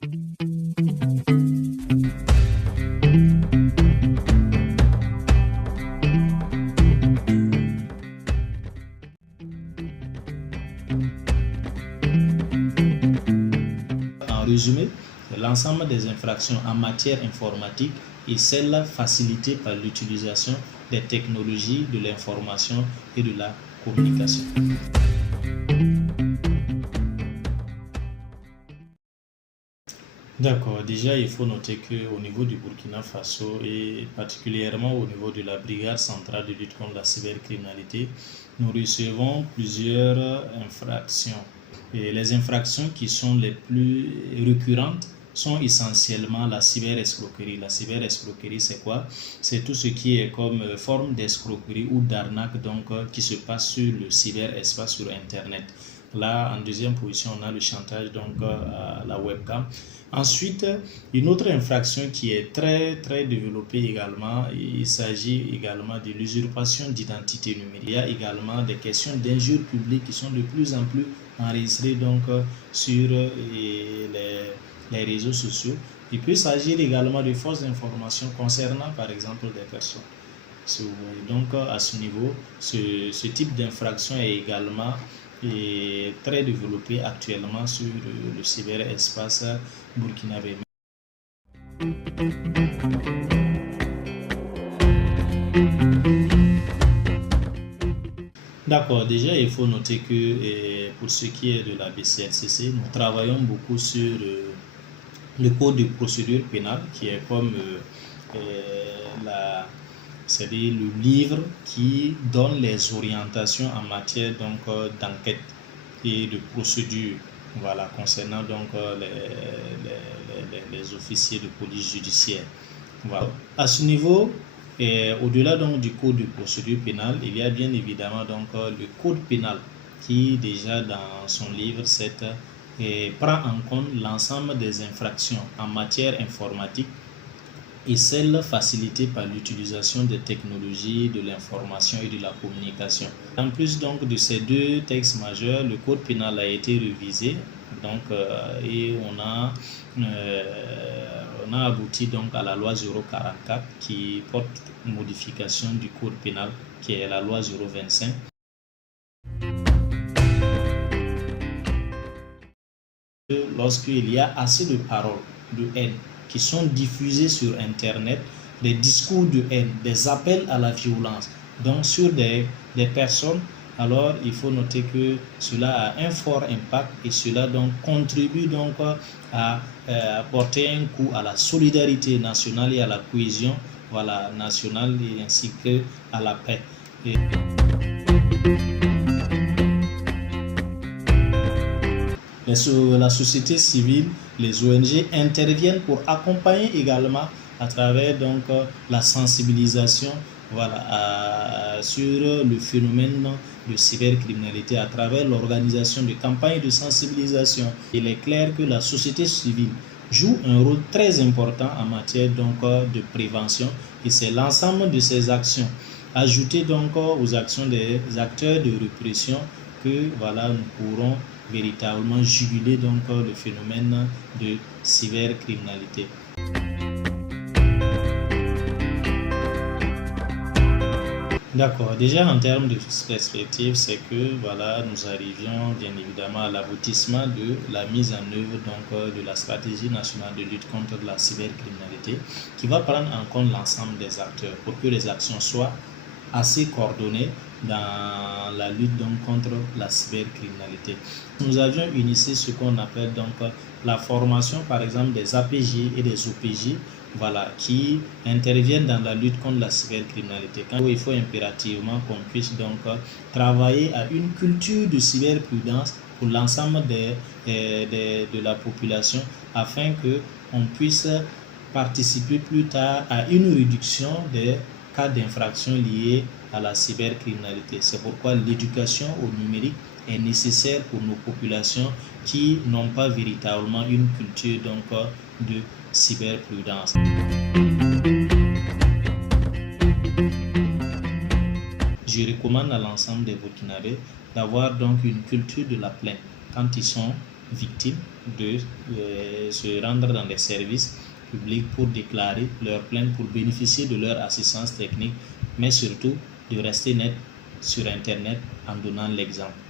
En résumé, l'ensemble des infractions en matière informatique est celle facilitée par l'utilisation des technologies de l'information et de la communication. D'accord, déjà il faut noter qu'au niveau du Burkina Faso et particulièrement au niveau de la Brigade centrale de lutte contre la cybercriminalité, nous recevons plusieurs infractions. Et les infractions qui sont les plus récurrentes sont essentiellement la cyberescroquerie. La cyberescroquerie, c'est quoi? C'est tout ce qui est comme forme d'escroquerie ou d'arnaque qui se passe sur le cyberespace, sur Internet. Là, en deuxième position, on a le chantage à la webcam. Ensuite, une autre infraction qui est très développée également, il s'agit également de l'usurpation d'identité numérique. Il y a également des questions d'injures publiques qui sont de plus en plus enregistrées sur les réseaux sociaux. Il peut s'agir également de fausses informations concernant par exemple des personnes. Donc à ce niveau, ce type d'infraction est également très développé actuellement sur le cyberespace burkinabé. D'accord, déjà il faut noter que pour ce qui est de la BCLCC, nous travaillons beaucoup sur le code de procédure pénale qui est comme c'est-à-dire le livre qui donne les orientations en matière d'enquête et de procédure, voilà, concernant les officiers de police judiciaire. Voilà. À ce niveau, au-delà du code de procédure pénale, il y a bien évidemment le code pénal qui déjà dans son livre 7 prend en compte l'ensemble des infractions en matière informatique et celles facilitées par l'utilisation des technologies de l'information et de la communication. En plus de ces deux textes majeurs, le code pénal a été révisé et on a abouti à la loi 044 qui porte modification du code pénal qui est la loi 025. Lorsqu'il y a assez de paroles de haine qui sont diffusés sur Internet, des discours de haine, des appels à la violence, donc sur des personnes, alors il faut noter que cela a un fort impact et cela contribue à apporter un coup à la solidarité nationale et à la cohésion nationale et ainsi que à la paix. La société civile, les ONG interviennent pour accompagner également à travers la sensibilisation sur le phénomène de cybercriminalité à travers l'organisation de campagnes de sensibilisation. Il est clair que la société civile joue un rôle très important en matière de prévention et c'est l'ensemble de ces actions ajoutées aux actions des acteurs de répression que nous pourrons véritablement juguler le phénomène de cybercriminalité. D'accord, déjà en termes de perspective, c'est que nous arrivions bien évidemment à l'aboutissement de la mise en œuvre de la stratégie nationale de lutte contre la cybercriminalité qui va prendre en compte l'ensemble des acteurs pour que les actions soient assez coordonnées dans la lutte contre la cybercriminalité. Nous avions initié ce qu'on appelle la formation par exemple des APJ et des OPJ qui interviennent dans la lutte contre la cybercriminalité. Il faut impérativement qu'on puisse travailler à une culture de cyberprudence pour l'ensemble de la population afin qu'on puisse participer plus tard à une réduction des cas d'infraction liés à la cybercriminalité. C'est pourquoi l'éducation au numérique est nécessaire pour nos populations qui n'ont pas véritablement une culture de cyberprudence. Je recommande à l'ensemble des Burkinabés d'avoir une culture de la plainte quand ils sont victimes de se rendre dans des services publics pour déclarer leurs plaintes, pour bénéficier de leur assistance technique, mais surtout de rester net sur Internet en donnant l'exemple.